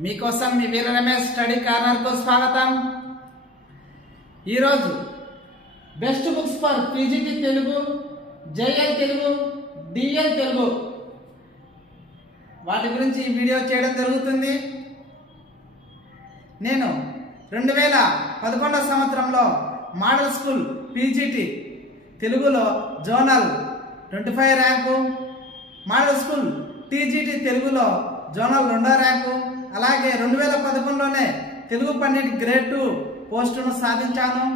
మీకోసం మీ వీర Ramesh study corner కు స్వాగతం। ఈ రోజు best books for PGT Telugu, JL Telugu, DL Telugu వాటి గురించి ఈ వీడియో చేయడం జరుగుతుంది। నేను 2011 సంవత్సరంలో మోడల్ స్కూల్ పీజీటీ తెలుగులో zonal 25 rank, model school TGT తెలుగులో జోనల్ 2వ ర్యాంకు, అలాగే 2011లోనే తెలుగు పండిట్ గ్రేడ్ 2 పోస్టును సాధించాను।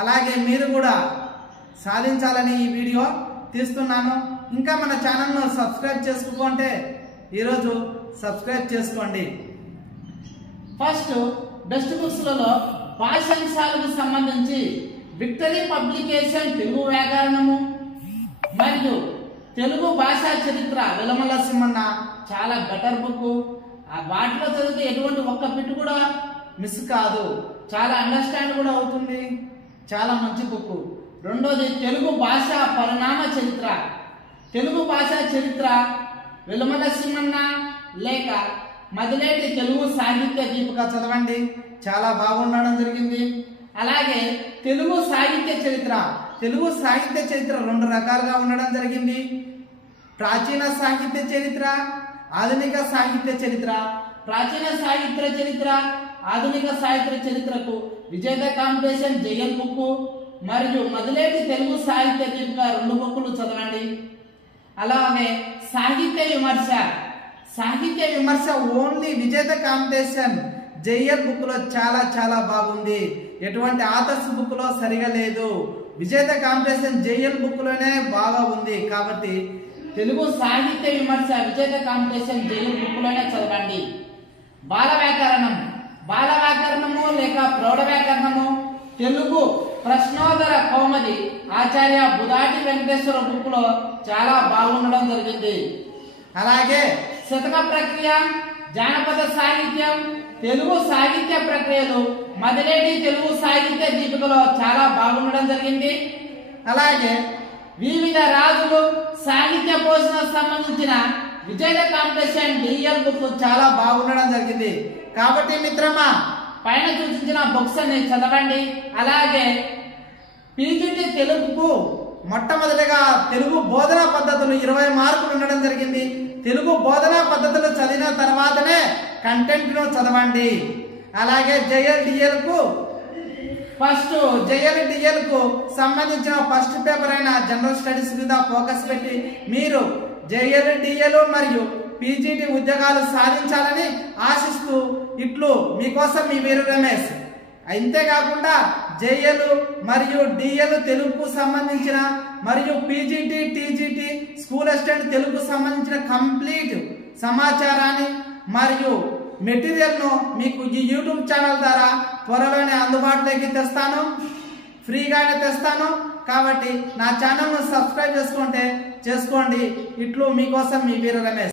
అలాగే మీరు కూడా సాధించాలని ఈ వీడియో తీస్తున్నాను। ఇంకా మన ఛానల్ను సబ్స్క్రైబ్ చేసుకోకుంటే ఈరోజు సబ్స్క్రైబ్ చేసుకోండి। ఫస్ట్ బెస్ట్ బుక్స్లలో భాషాంశాలకు సంబంధించి విక్టరీ పబ్లికేషన్ తెలుగు వ్యాకరణము మరియు తెలుగు భాషా చరిత్ర వెలమల సింహన్న చాలా బెటర్ బుక్। ఆ వాటిలో చదివితే ఎటువంటి ఒక్క బిట్ కూడా మిస్ కాదు, చాలా అండర్స్టాండ్ కూడా అవుతుంది, చాలా మంచి బుక్। రెండోది తెలుగు భాషా పరిణామ చరిత్ర, తెలుగు భాషా చరిత్ర వెలమల సింహన్న లేక మదిలేటి తెలుగు సాహిత్య దీపిక చదవండి, చాలా బాగుండడం జరిగింది। అలాగే తెలుగు సాహిత్య చరిత్ర, తెలుగు సాహిత్య చరిత్ర 2 రకాలుగా ఉండడం జరిగింది, ప్రాచీన సాహిత్య చరిత్ర, ఆధునిక సాహిత్య చరిత్ర। ప్రాచీన సాహిత్య చరిత్ర, ఆధునిక సాహిత్య చరిత్రకు విజేత కాంపిటీషన్ జేఎల్ బుక్ మరియు మదిలేటి తెలుగు సాహిత్య దీపిక 2 బుక్కులు చదవండి। అలాగే సాహిత్య విమర్శ, సాహిత్య విమర్శ ఓన్లీ విజేత కాంపిటీషన్ జేఎల్ బుక్ లో చాలా చాలా బాగుంది, ఎటువంటి ఆథర్స్ బుక్ లో సరిగా లేదు, విజేత కాంపిటీషన్ జేఎల్ బుక్ లోనే బాగా ఉంది। కాబట్టి తెలుగు సాహిత్య విమర్శ విజేత కాంపిటీషన్ జేఎల్ బుక్ లోనే చదవండి। బాల వ్యాకరణం, బాల వ్యాకరణము లేక ప్రౌఢ వ్యాకరణము తెలుగు ప్రశ్నోత్తర కౌముది ఆచార్య బుధాటి వెంకటేశ్వర బుక్ లో చాలా బాగుండడం జరిగింది। అలాగే శతక ప్రక్రియ, జానపద సాహిత్యం, తెలుగు సాహిత్య ప్రక్రియలు మదిలేటి తెలుగు సాహిత్య దీపికలో చాలా బాగుండడం జరిగింది। అలాగే వివిధ రాజులు సాహిత్య పోషణకు సంబంధించిన విజేత కాంపిటీషన్ డిఎల్ బుక్ చాలా బాగుండడం జరిగింది। కాబట్టి మిత్రమా పైన సూచించిన బుక్స్ అన్ని చదవండి। అలాగే పీజీటీ తెలుగుకు మొట్టమొదటిగా తెలుగు బోధనా పద్ధతులు 20 మార్కులు ఉండడం జరిగింది। తెలుగు బోధనా పద్ధతులు చదివిన తర్వాతనే కంటెంట్ ను చదవండి। అలాగే జేఎల్ డిఎల్ కు ఫస్ట్ జేఎల్ డిఎల్ కు సంబంధించిన ఫస్ట్ పేపర్ అయిన జనరల్ స్టడీస్ మీద ఫోకస్ పెట్టి మీరు జేఎల్ డిఎల్ మరియు పీజీటీ ఉద్యోగాలు సాధించాలని ఆశిస్తూ ఇట్లు మీకోసం మీ వీర రమేష్। అంతేకాకుండా జేఎల్ మరియు డిఎల్ తెలుగుకు సంబంధించిన మరియు పీజీటీ టీజీటీ స్కూల్ అసిస్టెంట్ తెలుగుకు సంబంధించిన కంప్లీట్ సమాచారాన్ని మరియు మెటీరియల్ ను మీకు ఈ యూట్యూబ్ ఛానల్ ద్వారా త్వరలోనే అందుబాటులోకి తెస్తాను, ఫ్రీగానే తెస్తాను। కాబట్టి నా ఛానల్ ను సబ్స్క్రైబ్ చేసుకోండి। ఇట్లు మీకోసం మీ వీర రమేష్।